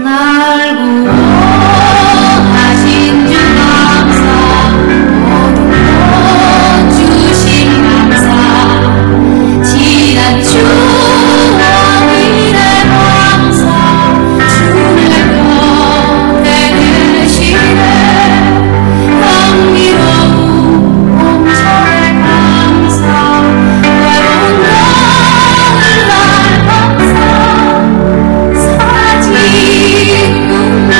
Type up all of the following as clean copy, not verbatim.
날 구원하신 주 감사, 모든 것 주신 감사, 지난 추억이래 감사, 주의 곁에 계시네, 향기로운 봄철에 감사, 외로운 가을날 감사, 사라진 눈물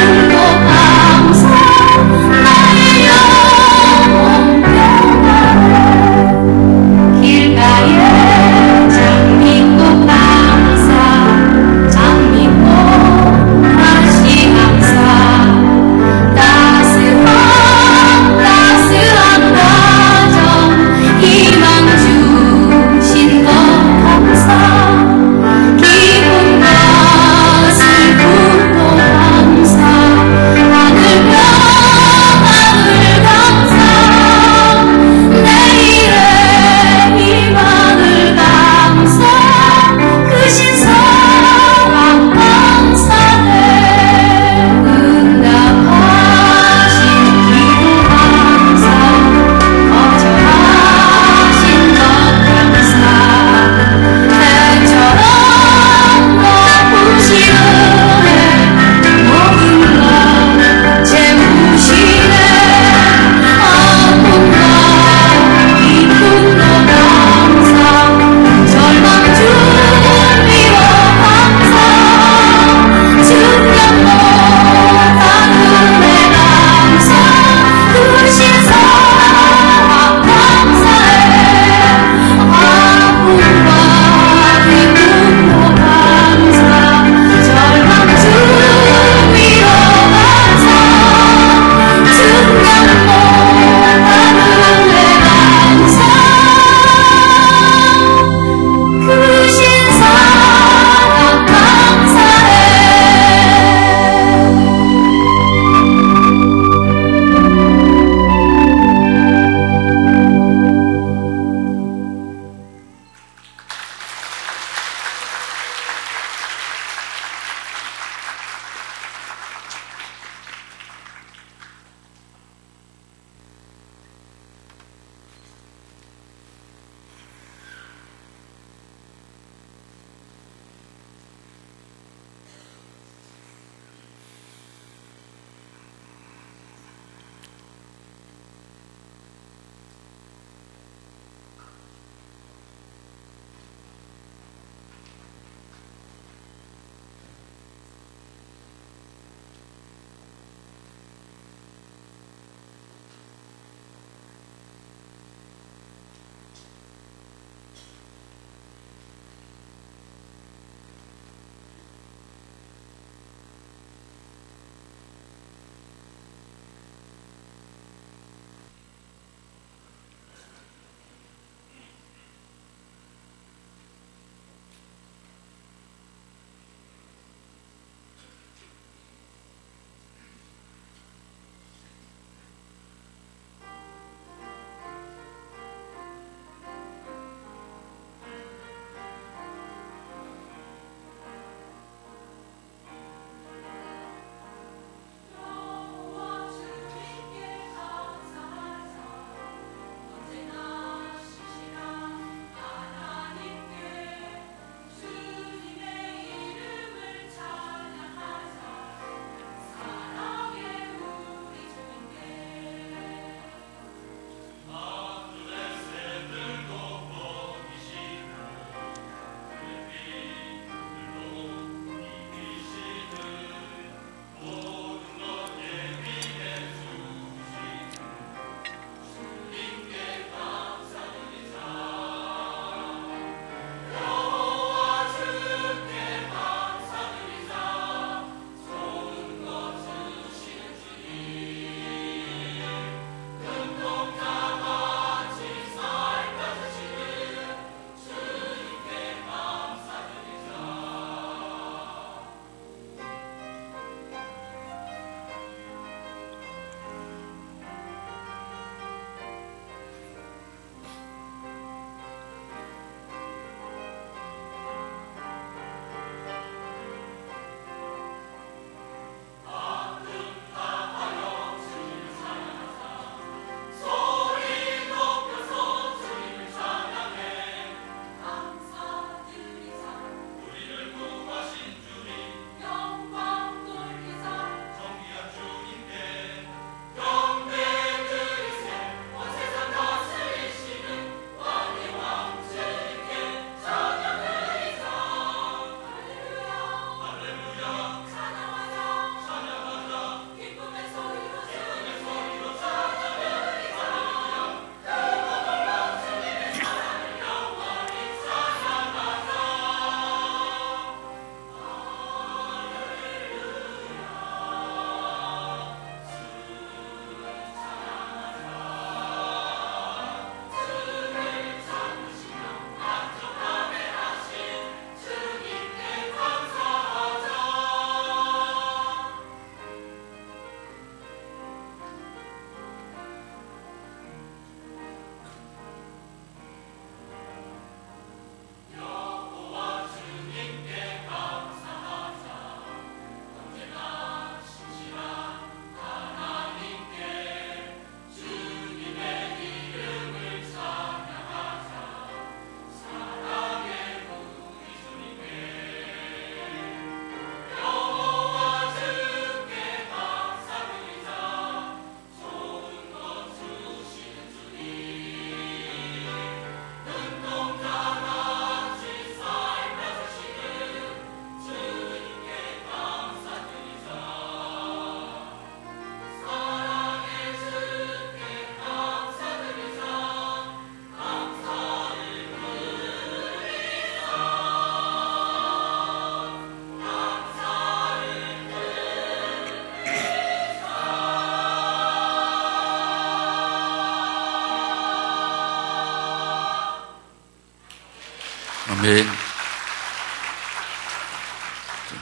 아멘.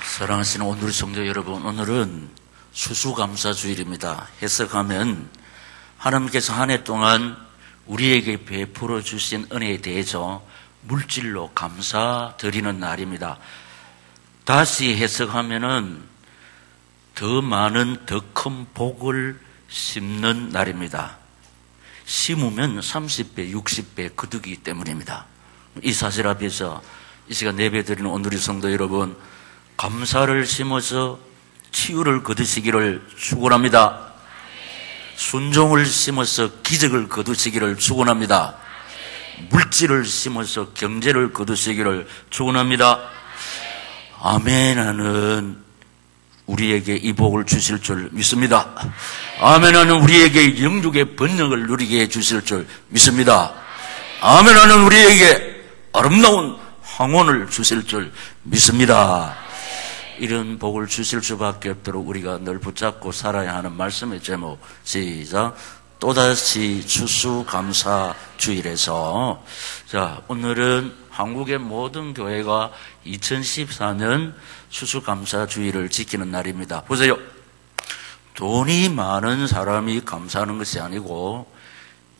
사랑하시는 오늘의 성도 여러분, 오늘은 추수감사주일입니다. 해석하면 하나님께서 한 해 동안 우리에게 베풀어 주신 은혜에 대해서 물질로 감사드리는 날입니다. 다시 해석하면은 더 많은 더 큰 복을 심는 날입니다. 심으면 30배, 60배 거두기 때문입니다. 이 사실 앞에서 이 시간 예배드리는 오늘의 성도 여러분, 감사를 심어서 치유를 거두시기를 축원합니다. 순종을 심어서 기적을 거두시기를 축원합니다. 물질을 심어서 경제를 거두시기를 축원합니다. 아멘 하는 우리에게 이 복을 주실 줄 믿습니다. 아멘 하는 우리에게 영육의 번영을 누리게 해주실 줄 믿습니다. 아멘 하는 우리에게 아름다운 황혼을 주실 줄 믿습니다. 이런 복을 주실 수밖에 없도록 우리가 늘 붙잡고 살아야 하는 말씀의 제목, 시작. 또다시 추수감사주일에서, 자, 오늘은 한국의 모든 교회가 2014년 추수감사주일을 지키는 날입니다. 보세요. 돈이 많은 사람이 감사하는 것이 아니고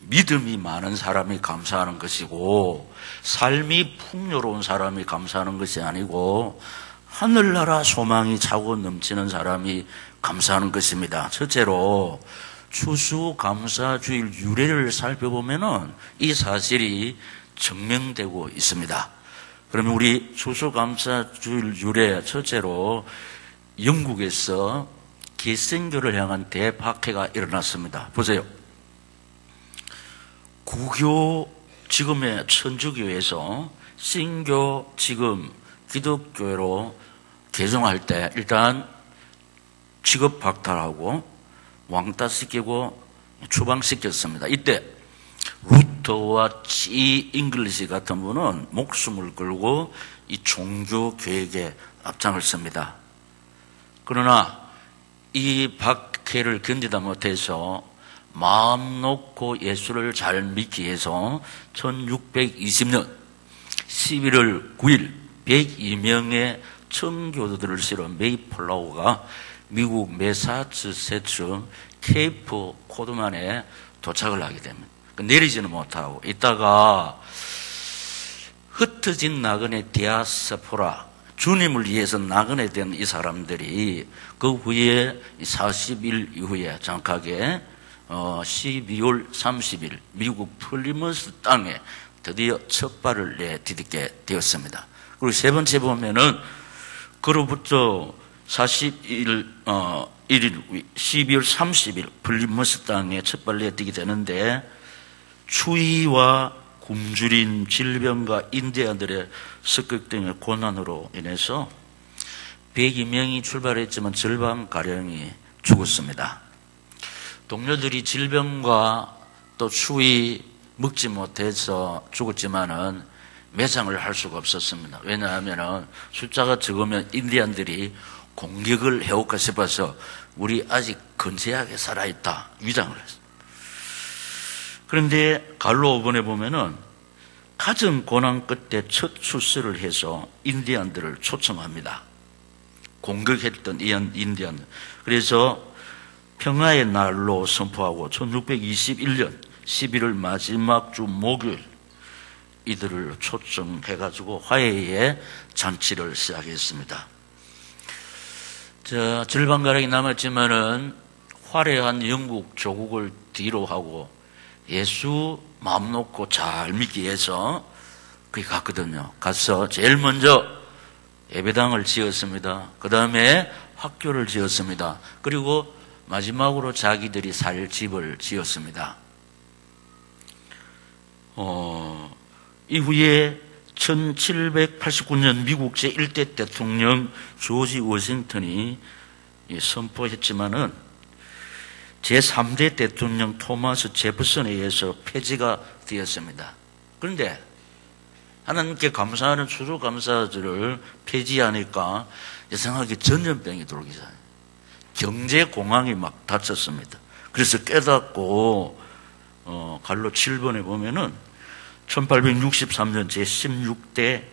믿음이 많은 사람이 감사하는 것이고, 삶이 풍요로운 사람이 감사하는 것이 아니고 하늘나라 소망이 차고 넘치는 사람이 감사하는 것입니다. 첫째로 추수감사주일 유래를 살펴보면은 이 사실이 증명되고 있습니다. 그러면 우리 추수감사주일 유래, 첫째로 영국에서 개신교를 향한 대박해가 일어났습니다. 보세요. 구교 지금의 천주교에서 신교 지금 기독교로 개종할 때 일단 직업 박탈하고 왕따시키고 추방시켰습니다. 이때 루터와 지 잉글리시 같은 분은 목숨을 걸고 이 종교 개혁에 앞장을 씁니다. 그러나 이 박해를 견디다 못해서 마음 놓고 예수를 잘 믿기 위해서 1620년 11월 9일 102명의 청교도들을 실은 메이플라워가 미국 매사추세츠 케이프 코드만에 도착을 하게 됩니다. 내리지는 못하고 있다가 흩어진 나그네 디아스포라, 주님을 위해서 나그네 된 이 사람들이 그 후에 40일 이후에 정확하게 12월 30일 미국 플리머스 땅에 드디어 첫 발을 내디딛게 되었습니다. 그리고 세 번째 보면은 그로부터 40일 12월 30일 플리머스 땅에 첫 발을 내딛게 되는데, 추위와 굶주린 질병과 인디안들의 습격 등의 고난으로 인해서 102명이 출발했지만 절반가량이 죽었습니다. 동료들이 질병과 또 추위 먹지 못해서 죽었지만은 매장을 할 수가 없었습니다. 왜냐하면 숫자가 적으면 인디안들이 공격을 해올까 싶어서 우리 아직 건재하게 살아있다 위장을 했습니다. 그런데 갈로 5번에 보면은 가장 고난 끝에 첫 출세를 해서 인디안들을 초청합니다. 공격했던 인디안들. 그래서 평화의 날로 선포하고 1621년 11월 마지막 주 목요일 이들을 초청해가지고 화해의 잔치를 시작했습니다. 절반가량이 남았지만은 화려한 영국 조국을 뒤로 하고 예수 마음 놓고 잘 믿기 위해서 거기 갔거든요. 가서 제일 먼저 예배당을 지었습니다. 그 다음에 학교를 지었습니다. 그리고 마지막으로 자기들이 살 집을 지었습니다. 이후에 1789년 미국 제1대 대통령 조지 워싱턴이 선포했지만은 제3대 대통령 토마스 제퍼슨에 의해서 폐지가 되었습니다. 그런데 하나님께 감사하는 추수감사절을 폐지하니까 이상하게 전염병이 돌기 시작해요. 경제공황이 막 닥쳤습니다. 그래서 깨닫고 갈로 7번에 보면은 1863년 제16대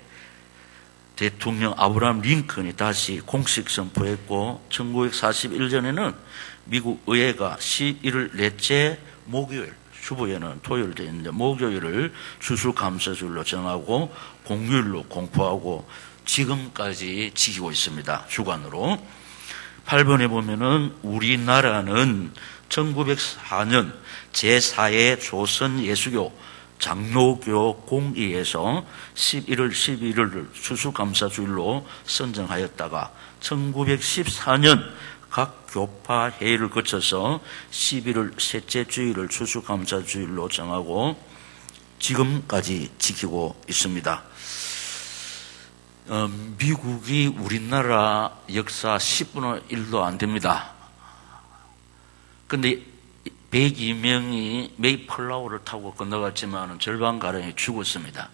대통령 아브라함 링컨이 다시 공식 선포했고 1941년에는 미국 의회가 11월 넷째 목요일, 주보에는 토요일 되어 있는데 목요일을 추수감사주일로 정하고 공휴일로 공포하고 지금까지 지키고 있습니다. 주관으로. 8번에 보면은 우리나라는 1904년 제4회 조선 예수교 장로교 공의에서 11월 11일을 추수감사주일로 선정하였다가 1914년 각 교파 회의를 거쳐서 11월 셋째 주일을 추수감사주일로 정하고 지금까지 지키고 있습니다. 미국이 우리나라 역사 10분의 1도 안 됩니다. 근데 102명이 메이플라워를 타고 건너갔지만 절반가량이 죽었습니다.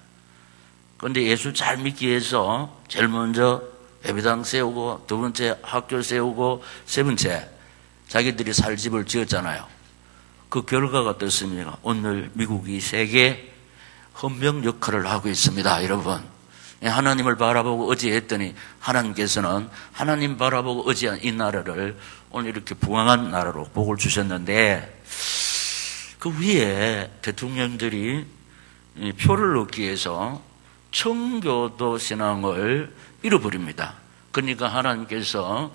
그런데 예수 잘 믿기 위해서 제일 먼저 예배당 세우고 두 번째 학교 세우고 세 번째 자기들이 살 집을 지었잖아요. 그 결과가 어떻습니까? 오늘 미국이 세계 헌병 역할을 하고 있습니다. 여러분, 하나님을 바라보고 의지했더니 하나님께서는 하나님 바라보고 의지한 이 나라를 오늘 이렇게 부강한 나라로 복을 주셨는데, 그 위에 대통령들이 표를 얻기 위해서 청교도 신앙을 잃어버립니다. 그러니까 하나님께서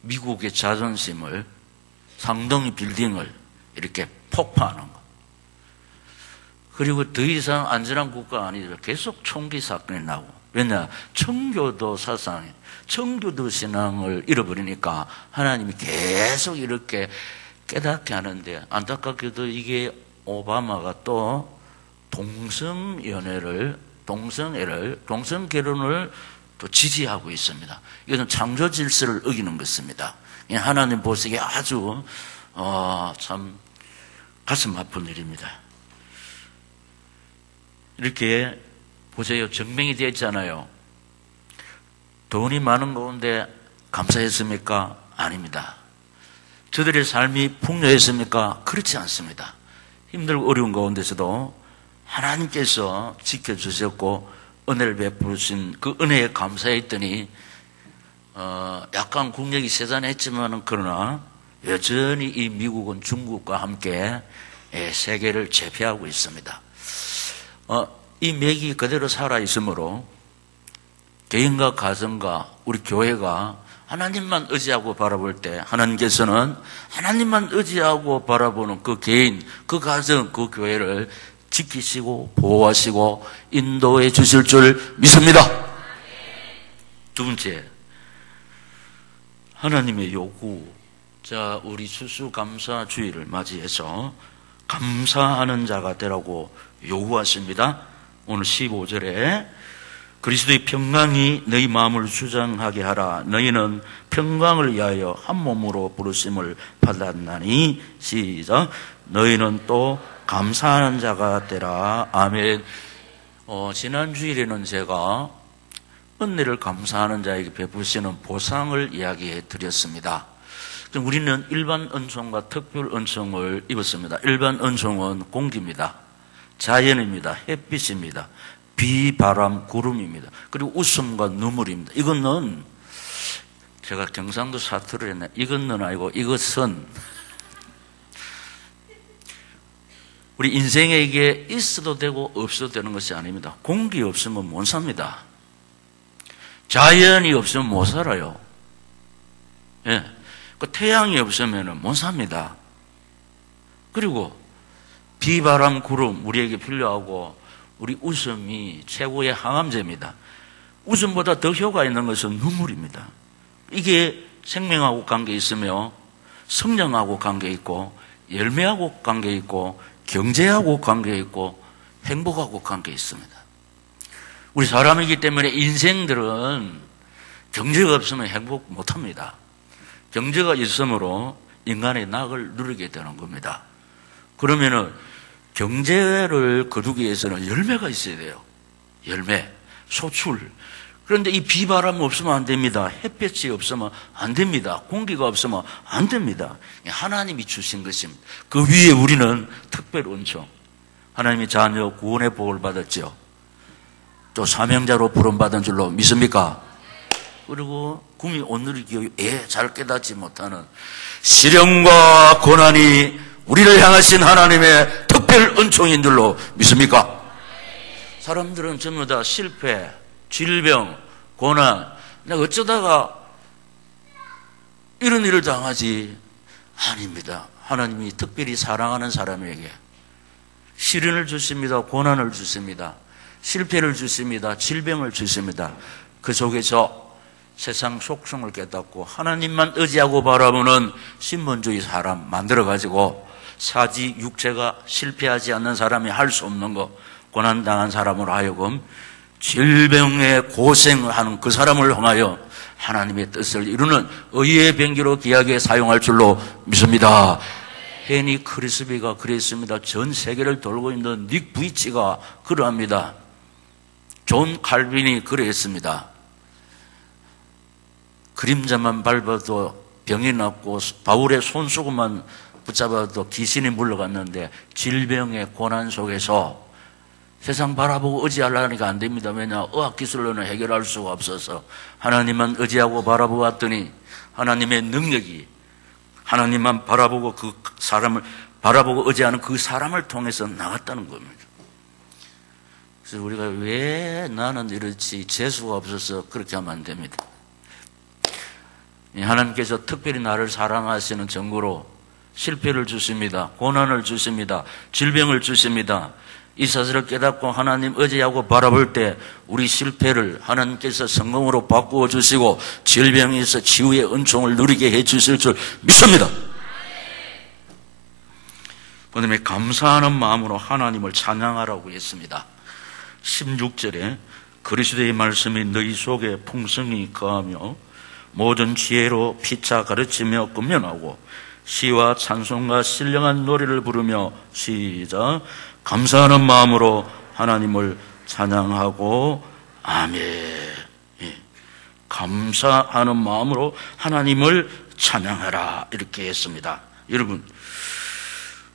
미국의 자존심을, 상동이 빌딩을 이렇게 폭파하는 거. 그리고 더 이상 안전한 국가가 아니죠. 계속 총기 사건이 나고. 왜냐? 청교도 사상, 청교도 신앙을 잃어버리니까 하나님이 계속 이렇게 깨닫게 하는데, 안타깝게도 이게 오바마가 또 동성결혼을 또 지지하고 있습니다. 이것은 창조 질서를 어기는 것입니다. 하나님 보시기에 아주 참 가슴 아픈 일입니다. 이렇게 보세요. 증명이 되어 있잖아요. 돈이 많은 가운데 감사했습니까? 아닙니다. 저들의 삶이 풍요했습니까? 그렇지 않습니다. 힘들고 어려운 가운데서도 하나님께서 지켜주셨고 은혜를 베푸신 그 은혜에 감사했더니 약간 국력이 세잔했지만 그러나 여전히 이 미국은 중국과 함께 세계를 제패하고 있습니다. 이 맥이 그대로 살아있으므로 개인과 가정과 우리 교회가 하나님만 의지하고 바라볼 때 하나님께서는 하나님만 의지하고 바라보는 그 개인, 그 가정, 그 교회를 지키시고 보호하시고 인도해 주실 줄 믿습니다. 두 번째, 하나님의 요구. 자, 우리 추수감사주의를 맞이해서 감사하는 자가 되라고 요구하십니다. 오늘 15절에 그리스도의 평강이 너희 마음을 주장하게 하라. 너희는 평강을 위하여 한 몸으로 부르심을 받았나니. 시작. 너희는 또 감사하는 자가 되라. 아멘. 지난 주일에는 제가 은혜를 감사하는 자에게 베푸시는 보상을 이야기해 드렸습니다. 우리는 일반 은총과 특별 은총을 입었습니다. 일반 은총은 공기입니다. 자연입니다. 햇빛입니다. 비, 바람, 구름입니다. 그리고 웃음과 눈물입니다. 이거는 제가 경상도 사투를 했네. 이거는 아니고 이것은 우리 인생에게 있어도 되고 없어도 되는 것이 아닙니다. 공기 없으면 못 삽니다. 자연이 없으면 못 살아요. 예. 그 태양이 없으면 못 삽니다. 그리고 비, 바람, 구름 우리에게 필요하고 우리 웃음이 최고의 항암제입니다. 웃음보다 더 효과 있는 것은 눈물입니다. 이게 생명하고 관계 있으며 성령하고 관계 있고 열매하고 관계 있고 경제하고 관계 있고 행복하고 관계 있습니다. 우리 사람이기 때문에 인생들은 경제가 없으면 행복 못합니다. 경제가 있으므로 인간의 낙을 누리게 되는 겁니다. 그러면은 경제를 거두기 위해서는 열매가 있어야 돼요. 열매, 소출. 그런데 이 비바람 없으면 안 됩니다. 햇볕이 없으면 안 됩니다. 공기가 없으면 안 됩니다. 하나님이 주신 것입니다. 그 위에 우리는 특별 은총. 하나님이 자녀 구원의 복을 받았죠. 또 사명자로 부름받은 줄로 믿습니까? 그리고 구미 오늘의 교회 잘 깨닫지 못하는 시련과 고난이 우리를 향하신 하나님의 특별 은총인 줄로 믿습니까? 사람들은 전부 다 실패, 질병, 고난, 내가 어쩌다가 이런 일을 당하지? 아닙니다. 하나님이 특별히 사랑하는 사람에게 시련을 주십니다. 고난을 주십니다. 실패를 주십니다. 질병을 주십니다. 그 속에서 세상 속성을 깨닫고 하나님만 의지하고 바라보는 신본주의 사람 만들어가지고 사지 육체가 실패하지 않는 사람이 할 수 없는 것, 고난당한 사람으로 하여금 질병에 고생하는 그 사람을 향하여 하나님의 뜻을 이루는 의의 병기로 귀하게 사용할 줄로 믿습니다. 헤니 크리스비가 그랬습니다. 전 세계를 돌고 있는 닉 부이치가 그러합니다. 존 칼빈이 그랬습니다. 그림자만 밟아도 병이 났고 바울의 손수건만 붙잡아도 귀신이 물러갔는데 질병의 고난 속에서 세상 바라보고 의지하려니까 안 됩니다. 왜냐? 의학기술로는 해결할 수가 없어서 하나님만 의지하고 바라보았더니 하나님의 능력이 하나님만 바라보고 그 사람을 바라보고 의지하는 그 사람을 통해서 나갔다는 겁니다. 그래서 우리가 왜 나는 이렇지 재수가 없어서 그렇게 하면 안 됩니다. 하나님께서 특별히 나를 사랑하시는 증거로 실패를 주십니다. 고난을 주십니다. 질병을 주십니다. 이 사실을 깨닫고 하나님 의지하고 바라볼 때 우리 실패를 하나님께서 성공으로 바꾸어 주시고 질병에서 치유의 은총을 누리게 해 주실 줄 믿습니다. 그다음에 감사하는 마음으로 하나님을 찬양하라고 했습니다. 16절에 그리스도의 말씀이 너희 속에 풍성히 거하며 모든 지혜로 피차 가르치며 권면하고 시와 찬송과 신령한 노래를 부르며 시작 감사하는 마음으로 하나님을 찬양하고 아멘. 예. 감사하는 마음으로 하나님을 찬양하라 이렇게 했습니다. 여러분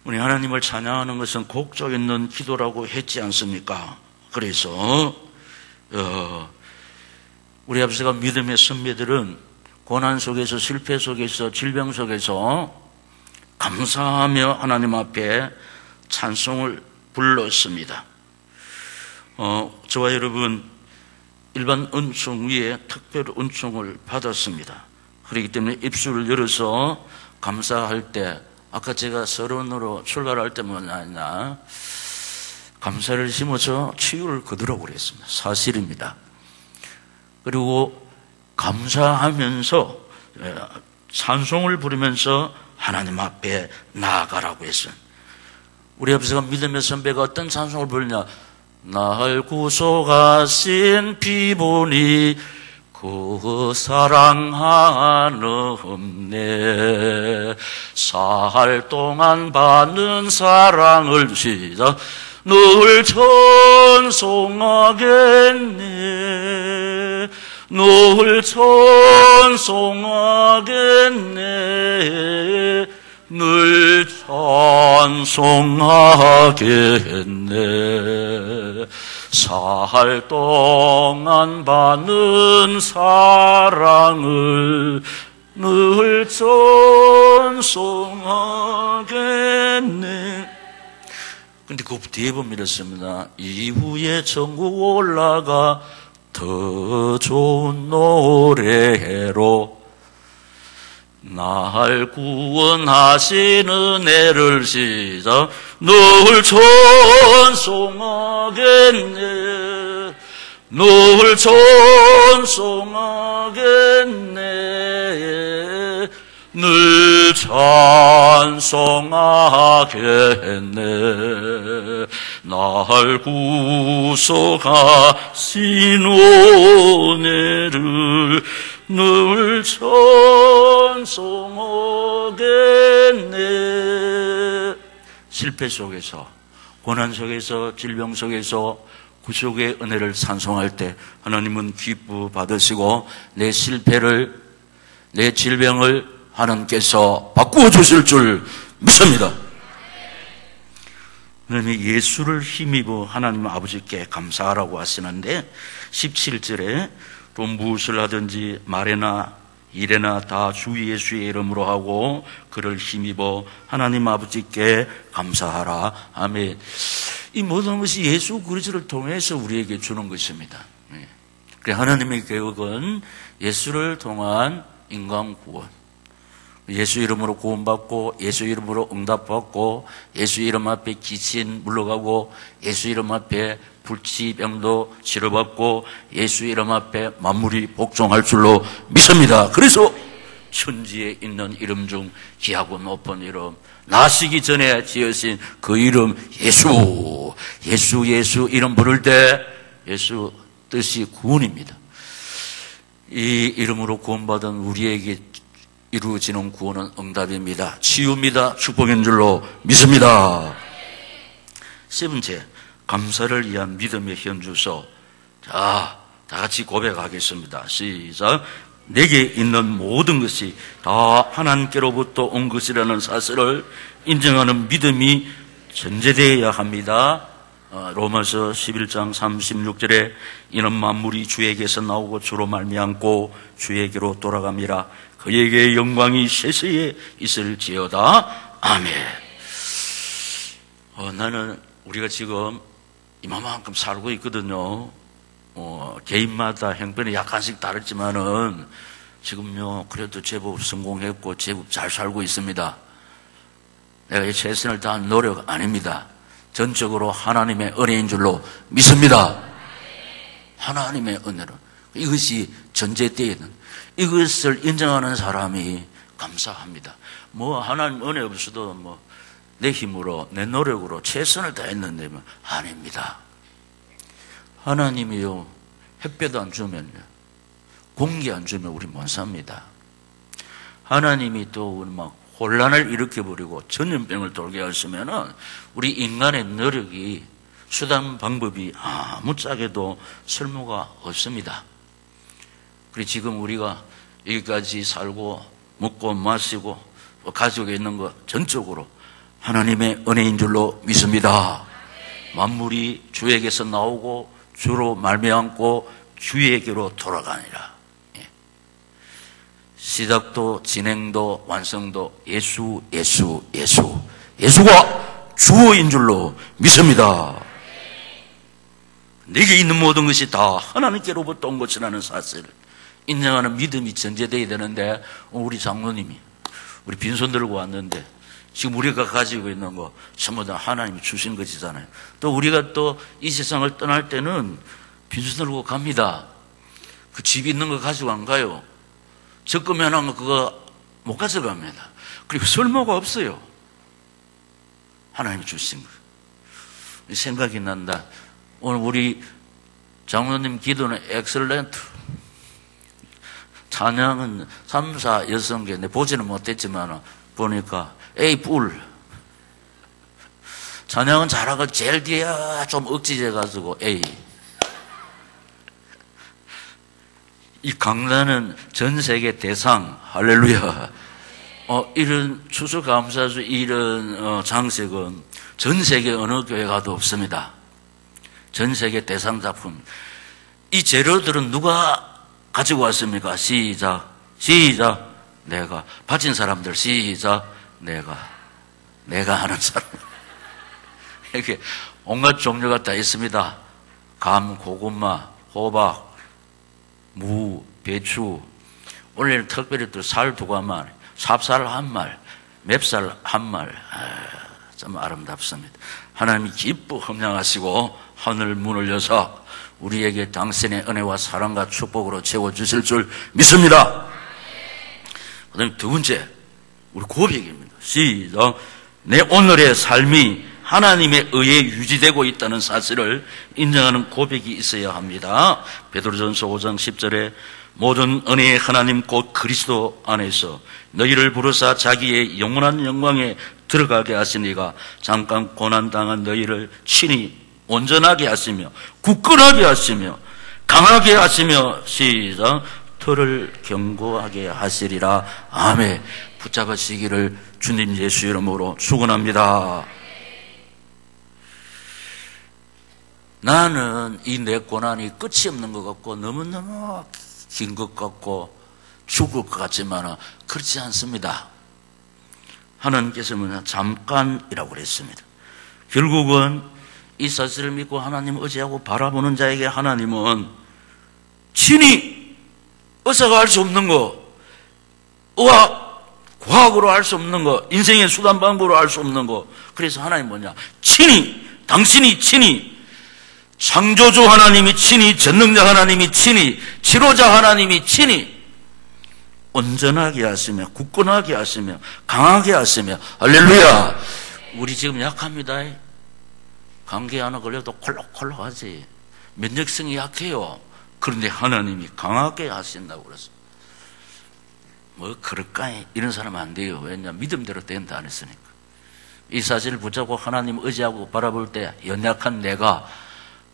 우리 하나님을 찬양하는 것은 곡조 있는 기도라고 했지 않습니까? 그래서 우리 앞서가 믿음의 선배들은 고난 속에서 실패 속에서 질병 속에서 감사하며 하나님 앞에 찬송을 불렀습니다. 저와 여러분 일반 은총 위에 특별 은총을 받았습니다. 그렇기 때문에 입술을 열어서 감사할 때 아까 제가 서론으로 출발할 때만 아니라 감사를 심어서 치유를 거두라고 그랬습니다. 사실입니다. 그리고 감사하면서 찬송을 부르면서 하나님 앞에 나아가라고 했어요. 우리 앞에서 믿음의 선배가 어떤 찬송을 부르냐? 날 구속하신 피보니 그 사랑하는네 살 동안 받는 사랑을 시작 늘 찬송하겠네 늘 찬송하겠네 늘 찬송하겠네 살 동안 받는 사랑을 늘 찬송하겠네. 근데 그 뒤에 보면 이렇습니다. 이후에 천국 올라가 더 좋은 노래로 날 구원하시는 애를 시작 늘 찬송하겠네 늘 찬송하겠네 늘 찬송하겠네 날 구속하신 은혜를 늘 찬송하겠네. 실패 속에서 고난 속에서 질병 속에서 구속의 은혜를 찬송할 때 하나님은 기뻐 받으시고 내 실패를 내 질병을 하나님께서 바꾸어 주실 줄 믿습니다. 그러면 예수를 힘입어 하나님 아버지께 감사하라고 하시는데 17절에 또 무엇을 하든지 말에나 일에나 다 주 예수의 이름으로 하고 그를 힘입어 하나님 아버지께 감사하라. 아멘. 이 모든 것이 예수 그리스도를 통해서 우리에게 주는 것입니다. 그래 하나님의 계획은 예수를 통한 인간 구원, 예수 이름으로 구원받고 예수 이름으로 응답받고 예수 이름 앞에 귀신 물러가고 예수 이름 앞에 불치병도 치료받고 예수 이름 앞에 만물이 복종할 줄로 믿습니다. 그래서 천지에 있는 이름 중 귀하고 높은 이름, 나시기 전에 지으신 그 이름 예수, 예수 이름 부를 때 예수 뜻이 구원입니다. 이 이름으로 구원받은 우리에게 이루어지는 구원은 응답입니다. 치유입니다. 축복인 줄로 믿습니다. 세 번째, 감사를 위한 믿음의 현주소. 자, 다 같이 고백하겠습니다. 시작. 내게 있는 모든 것이 다 하나님께로부터 온 것이라는 사실을 인정하는 믿음이 전제되어야 합니다. 로마서 11장 36절에 이는 만물이 주에게서 나오고 주로 말미암고 주에게로 돌아갑니다. 그에게 영광이 세세에 있을지어다. 아멘. 나는 우리가 지금 이만큼 살고 있거든요. 개인마다 형편이 약간씩 다르지만은 지금요 그래도 제법 성공했고 제법 잘 살고 있습니다. 내가 이 최선을 다한 노력 아닙니다. 전적으로 하나님의 은혜인 줄로 믿습니다. 하나님의 은혜로. 이것이 전제되어 있는, 이것을 인정하는 사람이 감사합니다. 하나님 은혜 없어도 내 힘으로 내 노력으로 최선을 다했는데 아닙니다. 하나님이요 햇볕 안 주면요 공기 안 주면 우리 못 삽니다. 하나님이 또 혼란을 일으켜버리고 전염병을 돌게 하시면은 우리 인간의 노력이 수단 방법이 아무짝에도 쓸모가 없습니다. 그리고 지금 우리가 여기까지 살고 먹고 마시고 가지고 있는 것 전적으로 하나님의 은혜인 줄로 믿습니다. 만물이 주에게서 나오고 주로 말미암고 주에게로 돌아가니라. 시작도 진행도 완성도 예수가 주어인 줄로 믿습니다. 내게 있는 모든 것이 다 하나님께로부터 온 것이라는 사실을 인정하는 믿음이 전제되어야 되는데 우리 장로님이 우리 빈손 들고 왔는데 지금 우리가 가지고 있는 거 전부 다 하나님이 주신 것이잖아요. 또 우리가 또 이 세상을 떠날 때는 빈손 들고 갑니다. 그 집에 있는 거 가지고 안 가요. 적금해놓은 거 그거 못 가져갑니다. 그리고 쓸모가 없어요. 하나님이 주신 거. 생각이 난다. 오늘 우리 장로님 기도는 엑셀런트. 찬양은 3, 4, 6개. 내 보지는 못했지만 보니까 A 뿔. 찬양은 잘하고 제일 뒤에 좀 억지해가지고 A. 이 강단은 전 세계 대상. 할렐루야. 이런 추수감사주 이런 장식은 전 세계 어느 교회 가도 없습니다. 전 세계 대상 작품. 이 재료들은 누가 가지고 왔습니까? 시작. 내가. 바친 사람들 시작. 내가 하는 사람. 이렇게 온갖 종류가 다 있습니다. 감, 고구마, 호박, 무, 배추. 오늘 특별히 또 살 2가마, 삽살 1말, 맵살 1말. 참 아름답습니다. 하나님이 기뻐 흠양하시고 하늘 문을 여서 우리에게 당신의 은혜와 사랑과 축복으로 채워주실 줄 믿습니다. 그 다음에 2번째, 우리 고백입니다. 시작. 내 오늘의 삶이 하나님의 의에 유지되고 있다는 사실을 인정하는 고백이 있어야 합니다. 베드로전서 5장 10절에 모든 은혜의 하나님 곧 그리스도 안에서 너희를 부르사 자기의 영원한 영광에 들어가게 하시니가 잠깐 고난당한 너희를 친히 온전하게 하시며 굳건하게 하시며 강하게 하시며 시작. 터를 견고하게 하시리라. 아멘. 붙잡으시기를 주님 예수 이름으로 축원합니다. 나는 이 내 고난이 끝이 없는 것 같고 너무너무 긴 것 같고 죽을 것 같지만 그렇지 않습니다. 하나님께서는 잠깐이라고 그랬습니다. 결국은 이 사실을 믿고 하나님을 의지하고 바라보는 자에게 하나님은 친히 의사가 할 수 없는 거, 과학으로 할 수 없는 거, 인생의 수단 방법으로 할 수 없는 거, 그래서 하나님 뭐냐? 친히, 당신이 친히, 창조주 하나님이 친히, 전능자 하나님이 친히, 치료자 하나님이 친히 온전하게 하시며 굳건하게 하시며 강하게 하시며 할렐루야. 우리 지금 약합니다. 감기 하나 걸려도 콜록콜록하지. 면역성이 약해요. 그런데 하나님이 강하게 하신다고 그랬어. 뭐 그럴까? 이런 사람은 안 돼요. 왜냐하면 믿음대로 된다 안 했으니까. 이 사실을 붙잡고 하나님 의지하고 바라볼 때 연약한 내가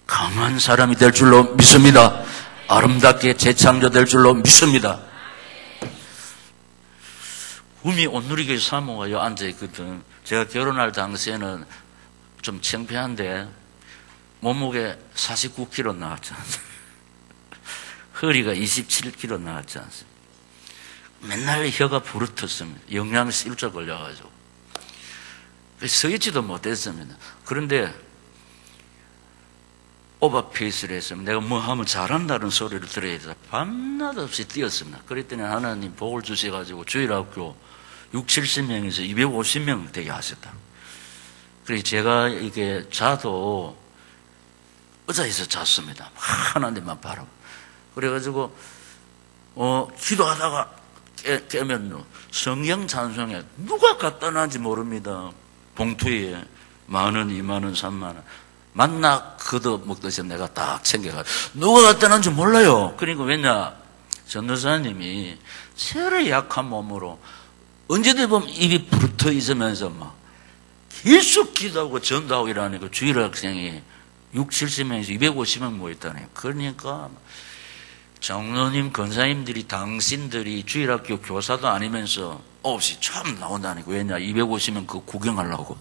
강한 사람이 될 줄로 믿습니다. 아름답게 재창조될 줄로 믿습니다. 구미 온누리교회 사모가 여 앉아있거든. 제가 결혼할 당시에는 좀 창피한데 몸무게 49kg 나왔지 않습니까? 허리가 27kg 나왔지 않습니까? 맨날 혀가 부르텄습니다. 영양실조 걸려가지고 서 있지도 못했습니다. 그런데 오버페이스를 했으면 내가 뭐 하면 잘한다는 소리를 들어야 돼서 밤낮 없이 뛰었습니다. 그랬더니 하나님 복을 주셔가지고 주일학교 60-70명에서 250명 되게 하셨다. 그래서 제가 이게 자도 의자에서 잤습니다. 하나님만 바라보. 그래가지고 기도하다가 깨면요 성경 찬송에 누가 갖다 놨는지 모릅니다. 봉투에 10,000원, 20,000원, 30,000원 만나 그도 먹듯이 내가 딱 챙겨가지고 누가 갖다 놨는지 몰라요. 그러니까 왜냐 전도사님이 제일 약한 몸으로 언제든 보면 입이 붙어 있으면서 막 계속 기도하고 전도하고 이러니까 주일 학생이 60-70명에서 250명 모였다네요. 그러니까 장로님, 권사님들이 당신들이 주일학교 교사도 아니면서 9시 처음 나온다니까. 왜냐 250명 그거 구경하려고.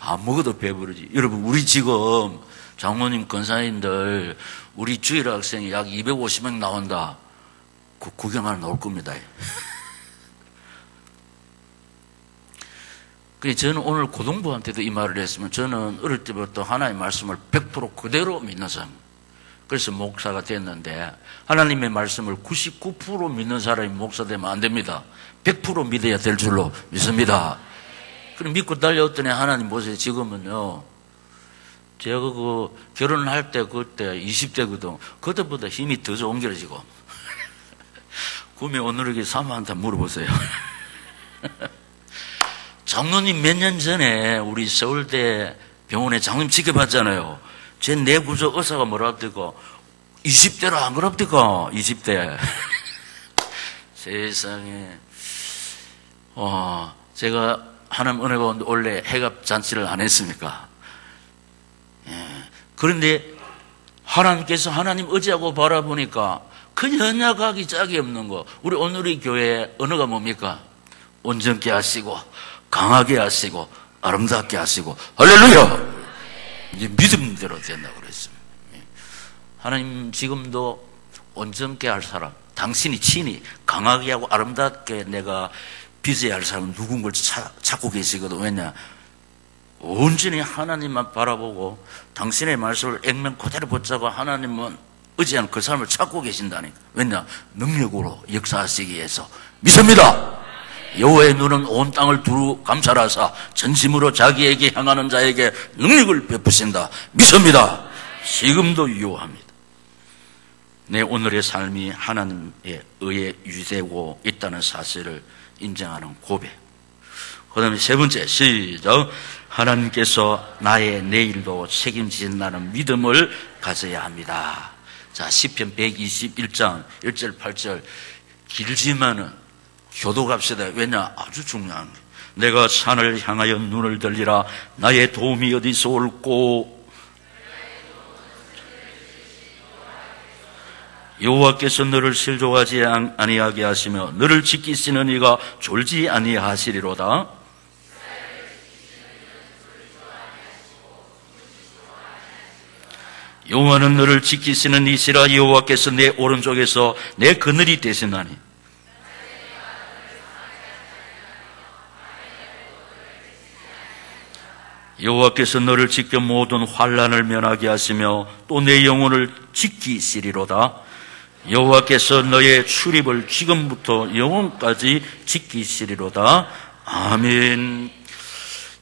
안 먹어도 배부르지. 여러분 우리 지금 장로님, 권사님들 우리 주일학생이 약 250명 나온다. 그 구경하러 나올 겁니다. 그래서 저는 오늘 고등부한테도 이 말을 했으면 저는 어릴 때부터 하나님의 말씀을 100% 그대로 믿는 사람입니다. 그래서 목사가 됐는데 하나님의 말씀을 99% 믿는 사람이 목사 되면 안 됩니다. 100% 믿어야 될 줄로 믿습니다. 그럼 믿고 달려왔더니 하나님 보세요. 지금은요. 제가 결혼할 때 그때 20대거든. 그때보다 힘이 더 좋은 게지고. 구매 오늘에게 사모한테 물어보세요. 장로님 몇 년 전에 우리 서울대 병원에 장로님 지켜봤잖아요. 제 내부조 의사가 뭐라 합니까? 20대라 안 그럽니까? 20대. 세상에. 제가 하나님 은혜 가운데 원래 해갑 잔치를 안 했습니까? 예. 그런데 하나님께서 하나님 의지하고 바라보니까 그 연약하기 짝이 없는 거. 우리 오늘의 교회 언어가 뭡니까? 온전케 하시고 강하게 하시고 아름답게 하시고 할렐루야. 이제 믿음대로 된다고 그랬습니다. 하나님 지금도 온전케 할 사람, 당신이 친히 강하게 하고 아름답게 내가 빚어야 할 사람은 누군가를 찾고 계시거든. 왜냐? 온전히 하나님만 바라보고 당신의 말씀을 액면 그대로 붙잡고 하나님은 의지하는 그 사람을 찾고 계신다니까. 왜냐? 능력으로 역사하시기 위해서 믿습니다. 여호와의 눈은 온 땅을 두루 감찰하사 전심으로 자기에게 향하는 자에게 능력을 베푸신다. 믿습니다. 지금도 유효합니다. 내 오늘의 삶이 하나님의 의에 유지되고 있다는 사실을 인정하는 고백. 그 다음에 세 번째, 시작. 하나님께서 나의 내일도 책임지신다는 믿음을 가져야 합니다. 자, 시편 121장 1절 8절 길지만은 교도갑시다. 왜냐? 아주 중요한 게 내가 산을 향하여 눈을 들리라. 나의 도움이 어디서 올꼬? 여호와께서 너를 실족하지 아니하게 하시며 너를 지키시는 이가 졸지 아니하시리로다. 여호와는 너를 지키시는 이시라. 여호와께서 내 오른쪽에서 내 그늘이 되시나니 여호와께서 너를 지켜 모든 환난을 면하게 하시며 또 내 영혼을 지키시리로다. 여호와께서 너의 출입을 지금부터 영원까지 지키시리로다. 아멘.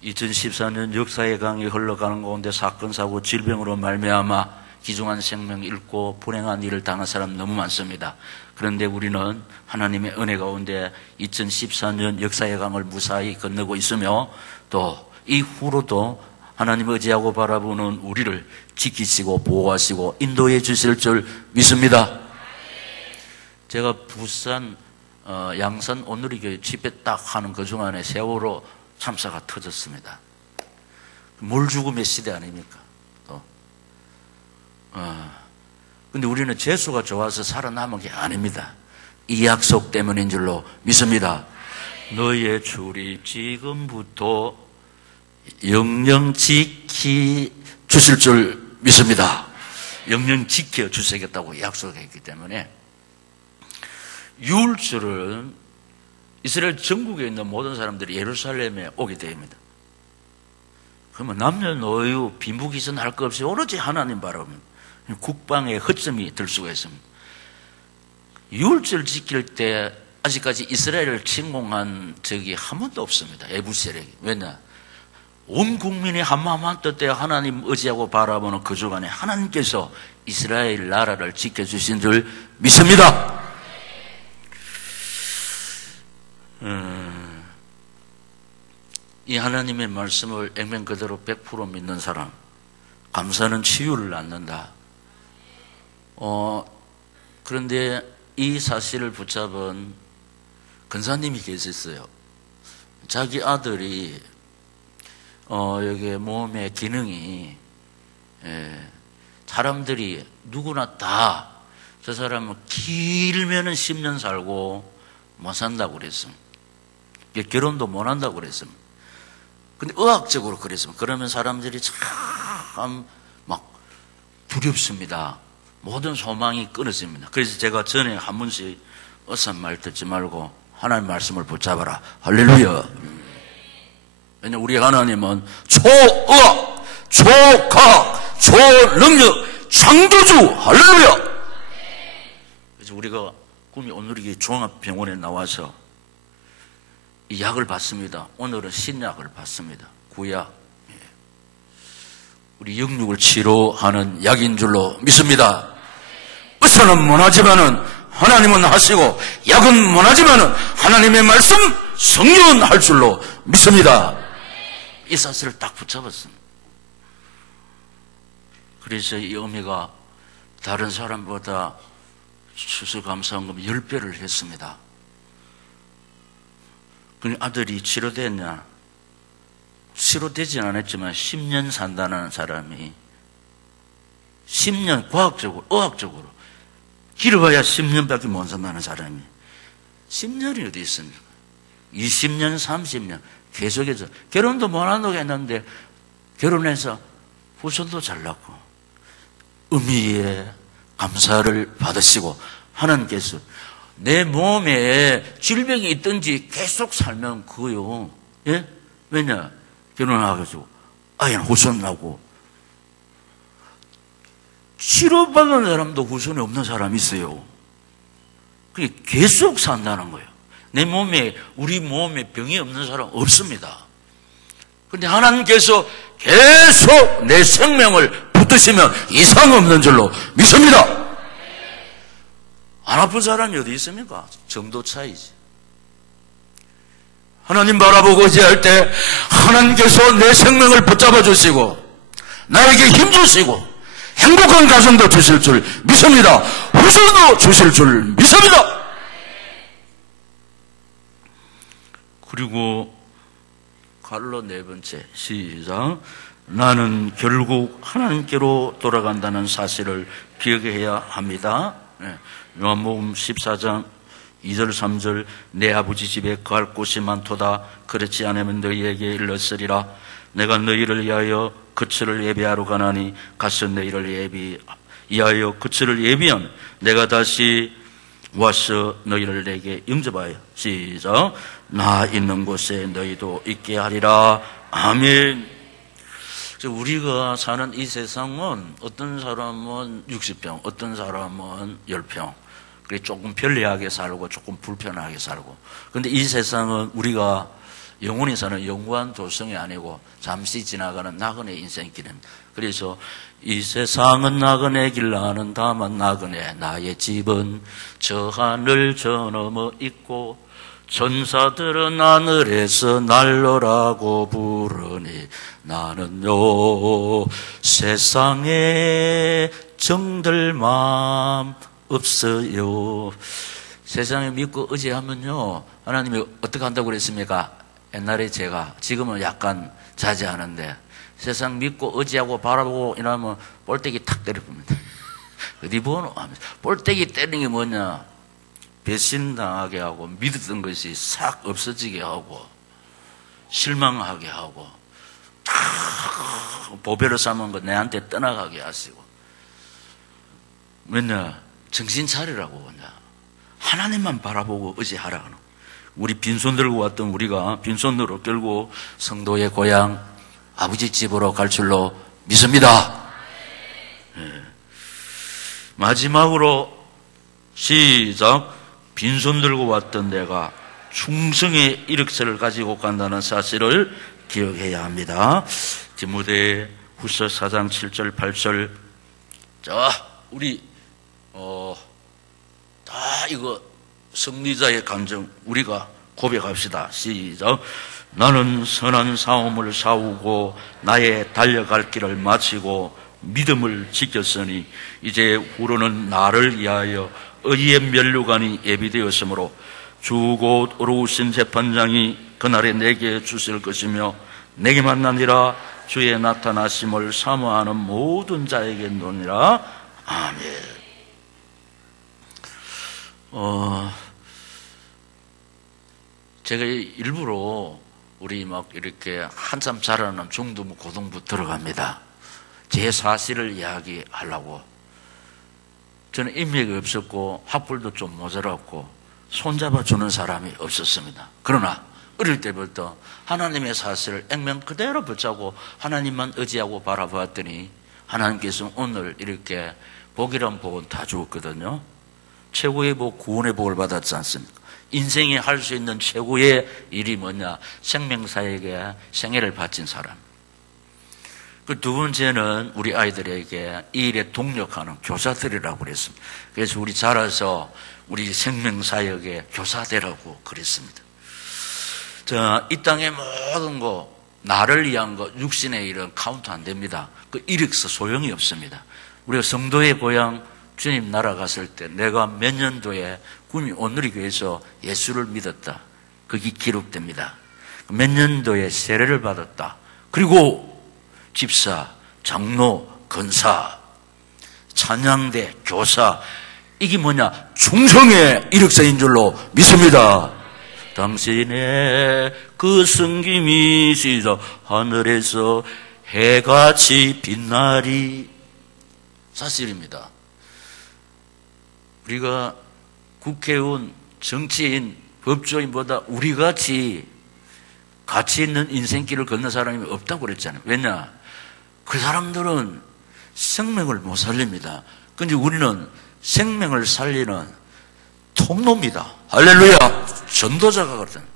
2014년 역사의 강이 흘러가는 가운데 사건, 사고, 질병으로 말미암아 귀중한 생명 잃고 불행한 일을 당한 사람 너무 많습니다. 그런데 우리는 하나님의 은혜 가운데 2014년 역사의 강을 무사히 건너고 있으며 또 이후로도 하나님 의지하고 바라보는 우리를 지키시고 보호하시고 인도해 주실 줄 믿습니다. 제가 부산 양산 온누리교회 집회 딱 하는 그 중간에 세월호 참사가 터졌습니다. 몰죽음의 시대 아닙니까? 근데 우리는 재수가 좋아서 살아남은 게 아닙니다. 이 약속 때문인 줄로 믿습니다. 너의 출입 지금부터 영영 지키 주실 줄 믿습니다. 영영 지켜 주시겠다고 약속했기 때문에 유월절은 이스라엘 전국에 있는 모든 사람들이 예루살렘에 오게 됩니다. 그러면 남녀노유 빈부귀천 할 것 없이 오로지 하나님 바라보면 국방에 허점이 들 수가 있습니다. 유월절 지킬 때 아직까지 이스라엘을 침공한 적이 한 번도 없습니다. 애부 세력이. 왜냐? 온 국민이 한마음 한뜻에 하나님 의지하고 바라보는 그 주간에 하나님께서 이스라엘 나라를 지켜주신 줄 믿습니다. 이 하나님의 말씀을 액면 그대로 100% 믿는 사람, 감사는 치유를 낳는다. 그런데 이 사실을 붙잡은 근사님이 계셨어요. 자기 아들이 여기 몸의 기능이 사람들이 누구나 다 저 사람은 길면은 10년 살고 못 산다고 그랬습니다. 결혼도 못 한다고 그랬습니다. 근데 의학적으로 그랬습니다. 그러면 사람들이 참 막 두렵습니다. 모든 소망이 끊어집니다. 그래서 제가 전에 한 번씩 어싼 말 듣지 말고 하나님 말씀을 붙잡아라. 할렐루야. 왜냐하면 우리 하나님은 초의학, 초과학, 초능력, 창조주. 할렐루야. 그래서 우리가 꿈이 오늘이 종합병원에 나와서 이 약을 받습니다. 오늘은 신약을 받습니다. 구약. 우리 영육을 치료하는 약인 줄로 믿습니다. 의사는 못하지만은 하나님은 하시고 약은 못하지만은 하나님의 말씀 성령은 할 줄로 믿습니다. 이 사실을 딱 붙잡았습니다. 그래서 이 어미가 다른 사람보다 추수감사원금 10배를 했습니다. 그 아들이 치료됐냐? 치료되지는 않았지만 10년 산다는 사람이 10년 과학적으로, 의학적으로 길어봐야 10년밖에 못 산다는 사람이 10년이 어디 있습니까? 20년, 30년 계속해서 결혼도 못 한다고 했는데 결혼해서 후손도 잘 낳고 의미에 감사를 받으시고 하나님께서 내 몸에 질병이 있든지 계속 살면 그거요. 예? 왜냐? 결혼해가지고 아이는 후손 나고 치료받는 사람도 후손이 없는 사람이 있어요. 그게 계속 산다는 거예요. 내 몸에, 우리 몸에 병이 없는 사람 없습니다. 그런데 하나님께서 계속 내 생명을 붙드시면 이상 없는 줄로 믿습니다. 안 아픈 사람이 어디 있습니까? 정도 차이지. 하나님 바라보고 의지할 때 하나님께서 내 생명을 붙잡아 주시고 나에게 힘 주시고 행복한 가정도 주실 줄 믿습니다. 후손도 주실 줄 믿습니다. 그리고 갈로 네 번째 시작. 나는 결국 하나님께로 돌아간다는 사실을 기억해야 합니다. 요한복음 14장 2절 3절 내 아버지 집에 거할 곳이 많도다. 그렇지 않으면 너희에게 일렀으리라. 내가 너희를 위하여 그처를 예비하러 가나니 가서 너희를 이하여 그처를 예비한 내가 다시 와서 너희를 내게 영접하여 시작 나 있는 곳에 너희도 있게 하리라. 아멘. 우리가 사는 이 세상은 어떤 사람은 60평, 어떤 사람은 10평. 그래 조금 편리하게 살고 조금 불편하게 살고. 그런데 이 세상은 우리가 영원히 사는 영원한 도성이 아니고 잠시 지나가는 나그네 인생길입니다. 그래서 이 세상은 나그네 길 나는 다만 나그네 나의 집은 저 하늘 저 너머 있고 천사들은 하늘에서 날로라고 부르니 나는요 세상에 정들 마음 없어요. 세상에 믿고 의지하면요 하나님이 어떻게 한다고 그랬습니까? 옛날에 제가 지금은 약간 자제하는데 세상 믿고 의지하고 바라보고 이러면 볼때기 탁 때려봅니다. 어디 보노? 볼때기 때리는 게 뭐냐? 배신당하게 하고 믿었던 것이 싹 없어지게 하고 실망하게 하고 보배로 삼은 거 내한테 떠나가게 하시고 왜냐? 정신 차리라고 그냥 하나님만 바라보고 의지하라. 우리 빈손 들고 왔던 우리가 빈손으로 끌고 성도의 고향 아버지 집으로 갈 줄로 믿습니다. 네. 마지막으로 시작 빈손 들고 왔던 내가 충성의 이력서를 가지고 간다는 사실을 기억해야 합니다. 디모데 후서 4장 7절 8절 자 우리 다 이거 승리자의 감정 우리가 고백합시다. 시작 나는 선한 싸움을 싸우고 나의 달려갈 길을 마치고 믿음을 지켰으니 이제 후로는 나를 위하여 의의 면류관이 예비되었으므로 주 곧 어려우신 재판장이 그날에 내게 주실 것이며 내게 만나니라 주의 나타나심을 사모하는 모든 자에게 노니라. 아멘. 제가 일부러 우리 막 이렇게 한참 자라는 중등부 고등부 들어갑니다. 제 사실을 이야기하려고. 저는 인맥이 없었고 학벌도 좀 모자랐고 손잡아주는 사람이 없었습니다. 그러나 어릴 때부터 하나님의 사실을 액면 그대로 붙잡고 하나님만 의지하고 바라보았더니 하나님께서 오늘 이렇게 복이란 복은 다 주었거든요. 최고의 복, 구원의 복을 받았지 않습니까? 인생에 할 수 있는 최고의 일이 뭐냐? 생명사에게 생애를 바친 사람. 그 두 번째는 우리 아이들에게 이 일에 동력하는 교사들이라고 그랬습니다. 그래서 우리 자라서 우리 생명사역에 교사되라고 그랬습니다. 자, 이 땅의 모든 거, 나를 위한 거, 육신의 일은 카운트 안 됩니다. 그 이력서 소용이 없습니다. 우리가 성도의 고향 주님 나라 갔을 때 내가 몇 년도에 구미 온누리교회에서 예수를 믿었다. 그게 기록됩니다. 몇 년도에 세례를 받았다. 그리고 집사, 장로, 권사, 찬양대, 교사 이게 뭐냐? 충성의 이력서인 줄로 믿습니다. 당신의 그 섬김이 시작 하늘에서 해같이 빛나리. 사실입니다. 우리가 국회의원, 정치인, 법조인보다 우리같이 가치 있는 인생길을 걷는 사람이 없다고 그랬잖아요. 왜냐? 그 사람들은 생명을 못 살립니다. 근데 우리는 생명을 살리는 통로입니다. 할렐루야! 전도자가 그러잖아요.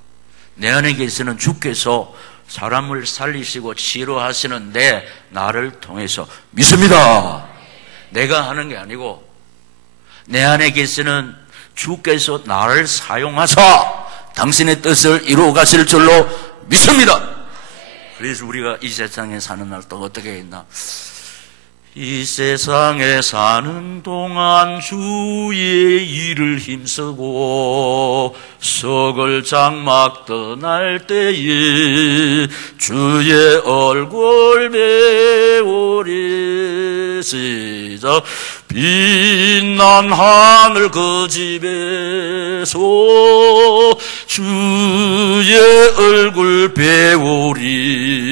내 안에 계시는 주께서 사람을 살리시고 치료하시는데 나를 통해서 믿습니다. 내가 하는 게 아니고 내 안에 계시는 주께서 나를 사용하사 당신의 뜻을 이루어 가실 줄로 믿습니다. 그래서 우리가 이 세상에 사는 날 또 어떻게 했나? 이 세상에 사는 동안 주의 일을 힘쓰고 석을 장막 떠날 때에 주의 얼굴 배우리. 시작. 빛난 하늘 그 집에서 주의 얼굴 배우리.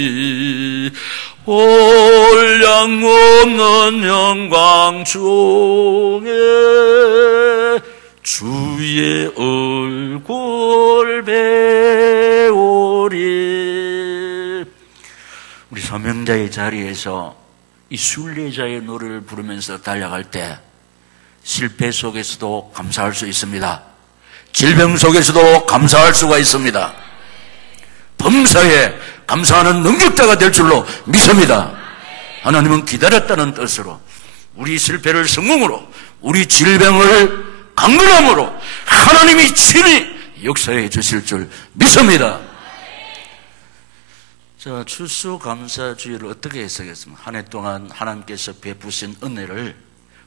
올량 없는 영광 중에 주의 얼굴 배우리. 우리 사명자의 자리에서 이 순례자의 노래를 부르면서 달려갈 때 실패 속에서도 감사할 수 있습니다. 질병 속에서도 감사할 수가 있습니다. 범사에 감사하는 능력자가 될 줄로 믿습니다. 하나님은 기다렸다는 뜻으로 우리 실패를 성공으로, 우리 질병을 강건함으로 하나님이 친히 역사해 주실 줄 믿습니다. 자, 추수감사주의를 어떻게 해석했습니까? 한 해 동안 하나님께서 베푸신 은혜를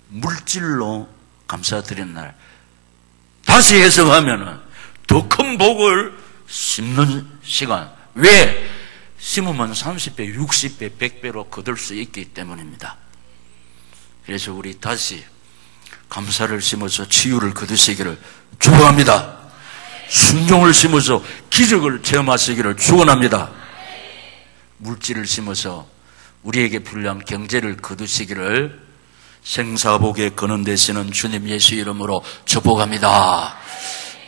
물질로 감사드리는 날. 다시 해석하면 더 큰 복을 심는 시간. 왜? 심으면 30배, 60배, 100배로 거둘 수 있기 때문입니다. 그래서 우리 다시 감사를 심어서 치유를 거두시기를 축원합니다. 순종을 심어서 기적을 체험하시기를 축원합니다. 물질을 심어서 우리에게 필요한 경제를 거두시기를 생사복에 근원되시는 주님 예수 이름으로 축복합니다.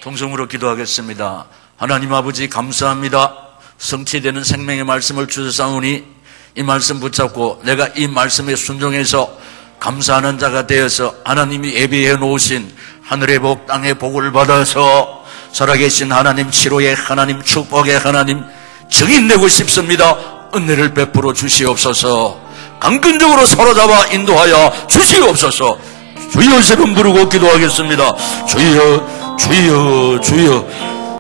통성으로 기도하겠습니다. 하나님 아버지 감사합니다. 성취되는 생명의 말씀을 주셨사오니 이 말씀 붙잡고 내가 이 말씀에 순종해서 감사하는 자가 되어서 하나님이 예비해 놓으신 하늘의 복, 땅의 복을 받아서 살아계신 하나님, 치료의 하나님, 축복의 하나님 증인되고 싶습니다. 은혜를 베풀어 주시옵소서. 강건적으로 사로잡아 인도하여 주시옵소서. 주여 세 번 부르고 기도하겠습니다. 주여, 주여, 주여.